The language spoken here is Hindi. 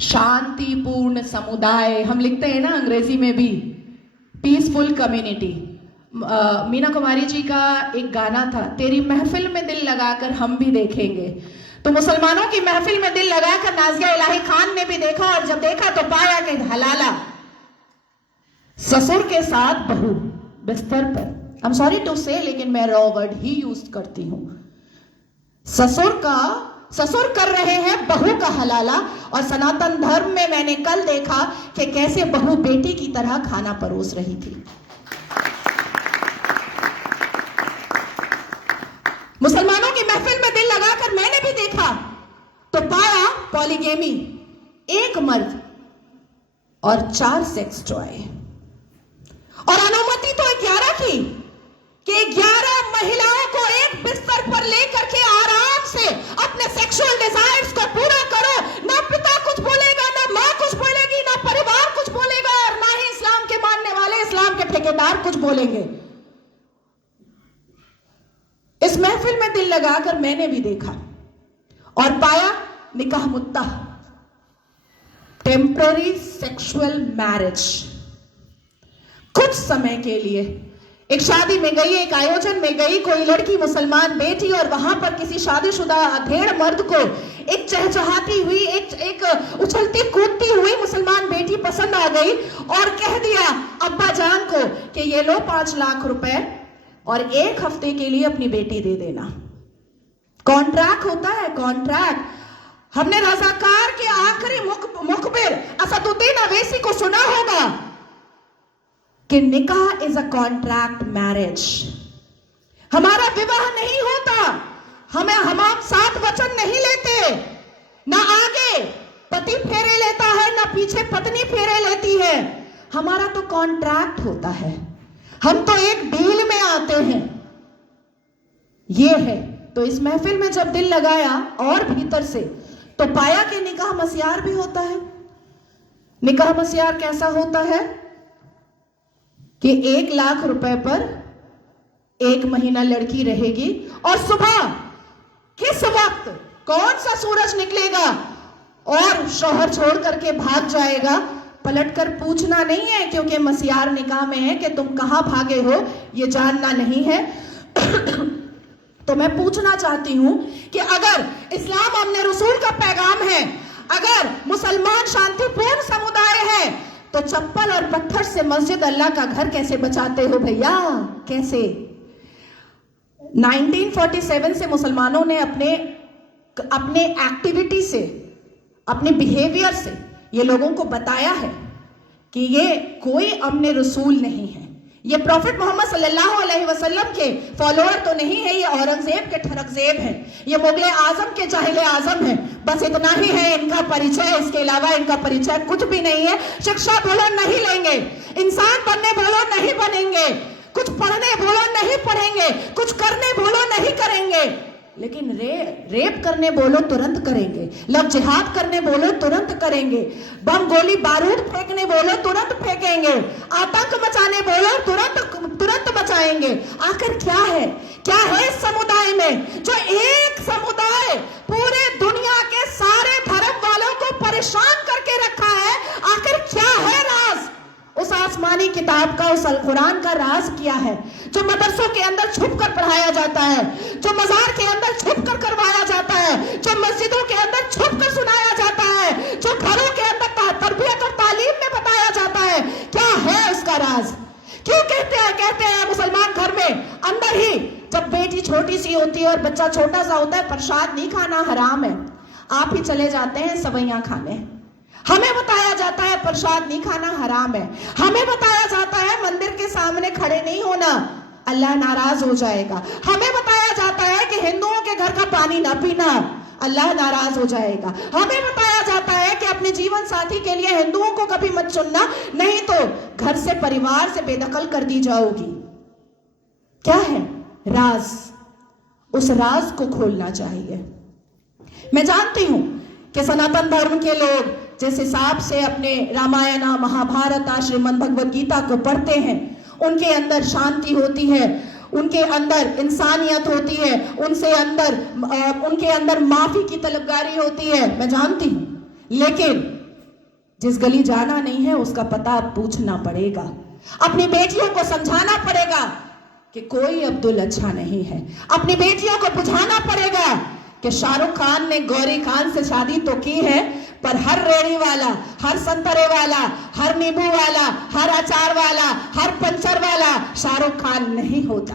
शांतिपूर्ण समुदाय हम लिखते हैं ना अंग्रेजी में भी, पीसफुल कम्युनिटी। मीना कुमारी जी का एक गाना था, तेरी महफिल में दिल लगाकर हम भी देखेंगे। तो मुसलमानों की महफिल में दिल लगाकर नाज़िया इलाही खान ने भी देखा, और जब देखा तो पाया कि हलाला ससुर के साथ बहू बिस्तर पर, आई एम सॉरी टू से, लेकिन मैं रॉ वर्ड ही यूज करती हूं। ससुर कर रहे हैं बहू का हलाला। और सनातन धर्म में मैंने कल देखा कि कैसे बहू बेटी की तरह खाना परोस रही थी। मुसलमानों की महफिल में दिल लगाकर मैंने भी देखा तो पाया पॉलीगेमी, एक मर्द और 4 सेक्स टॉय। और अनुमति तो 11 की, कि 11 महिलाओं को एक बिस्तर पर लेकर के आराम से अपने सेक्सुअल डिजायर्स को पूरा करो। ना पिता कुछ बोलेगा, ना मां कुछ बोलेगी, ना परिवार कुछ बोलेगा, और ना ही इस्लाम के मानने वाले, इस्लाम के ठेकेदार कुछ बोलेंगे। इस महफिल में दिल लगाकर मैंने भी देखा और पाया निकाह मुत्ता, टेम्पररी सेक्सुअल मैरिज। कुछ समय के लिए एक शादी में गई, एक आयोजन में गई, कोई लड़की मुसलमान बेटी, और वहां पर किसी शादीशुदा अधेड़ मर्द को एक चहचहाती हुई, एक उछलती कूदती हुई मुसलमान बेटी पसंद आ गई, और कह दिया अब्बा जान को कि ये लो 5 लाख रुपए और 1 हफ्ते के लिए अपनी बेटी दे देना। कॉन्ट्रैक्ट होता है, कॉन्ट्रैक्ट। हमने रजाकार के आखिरी मुखबिर असदुद्दीन अवैसी को सुना होगा कि निकाह इज अ कॉन्ट्रैक्ट मैरिज। हमारा विवाह नहीं होता, हम 7 वचन नहीं लेते, ना आगे पति फेरे लेता है, ना पीछे पत्नी फेरे लेती है। हमारा तो कॉन्ट्रैक्ट होता है, हम तो एक डील में आते हैं। ये है। तो इस महफिल में जब दिल लगाया और भीतर से, तो पाया कि निकाह मस्यार भी होता है। निकाह मस्यार कैसा होता है कि 1 लाख रुपए पर 1 महीना लड़की रहेगी, और सुबह किस वक्त कौन सा सूरज निकलेगा और शौहर छोड़ करके भाग जाएगा, पलटकर पूछना नहीं है, क्योंकि मस्यार निकाह में है कि तुम कहां भागे हो ये जानना नहीं है। तो मैं पूछना चाहती हूं कि अगर इस्लाम हमने रसूल का पैगाम है, अगर मुसलमान शांतिपूर्ण समुदाय है, तो चप्पल और पत्थर से मस्जिद अल्लाह का घर कैसे बचाते हो भैया? कैसे? 1947 से मुसलमानों ने अपने एक्टिविटी से, अपने बिहेवियर से ये लोगों को बताया है कि ये कोई अमने रसूल नहीं है, ये प्रॉफिट मोहम्मद सल्लल्लाहु अलैहि वसल्लम के फॉलोअर तो नहीं है, ये औरंगजेब के ठरकजेब हैं, ये मुगले आजम के जाहिले आजम हैं। बस इतना ही है इनका परिचय, इसके अलावा इनका परिचय कुछ भी नहीं है। शिक्षा बोलो नहीं लेंगे, इंसान बनने बोलो नहीं बनेंगे, कुछ पढ़ने बोलो नहीं पढ़ेंगे, कुछ करने बोलो नहीं करेंगे, लेकिन रेप करने बोलो तुरंत करेंगे, लव जिहाद करने बोलो तुरंत करेंगे, बम गोली बारूद फेंकने बोलो तुरंत फेंकेंगे, आतंक मचाने बोलो तुरंत मचाएंगे। आखिर क्या है इस समुदाय में, जो एक समुदाय पूरे दुनिया के सारे धर्म वालों को परेशान करके रखा है? आखिर क्या है राज उस आसमानी किताब का, उस अल कुरान का? राज क्या है जो मदरसों के अंदर छुप कर पढ़ाया जाता है, जो मजार के अंदर छुप कर करवाया जाता है, जो मस्जिदों के अंदर छुप कर सुनाया जाता है, जो घरों के अंदर तरबियत और तालीम में बताया जाता है? क्या है उसका राज? क्यों कहते हैं मुसलमान घर में अंदर ही, जब बेटी छोटी सी होती है और बच्चा छोटा सा होता है, प्रसाद नहीं खाना हराम है, आप ही चले जाते हैं सवैयां खाने। हमें बताया जाता है प्रसाद नहीं खाना हराम है, हमें बताया जाता है मंदिर के सामने खड़े नहीं होना, अल्लाह नाराज हो जाएगा, हमें बताया जाता है कि हिंदुओं के घर का पानी ना पीना, अल्लाह नाराज हो जाएगा, हमें बताया जाता है कि अपने जीवन साथी के लिए हिंदुओं को कभी मत चुनना, नहीं तो घर से, परिवार से बेदखल कर दी जाओगी। क्या है राज? उस राज को खोलना चाहिए। मैं जानती हूं कि सनातन धर्म के लोग जिस हिसाब से अपने रामायण, महाभारत, श्रीमद् भगवद गीता को पढ़ते हैं, उनके अंदर शांति होती है, उनके अंदर इंसानियत होती है, उनके अंदर माफी की तलबगारी होती है, मैं जानती हूं। लेकिन जिस गली जाना नहीं है उसका पता अब पूछना पड़ेगा। अपनी बेटियों को समझाना पड़ेगा कि कोई अब्दुल अच्छा नहीं है। अपनी बेटियों को बुझाना पड़ेगा कि शाहरुख खान ने गौरी खान से शादी तो की है, पर हर रेड़ी वाला, हर संतरे वाला, हर नींबू वाला, हर अचार वाला, हर पंचर वाला शाहरुख खान नहीं होता।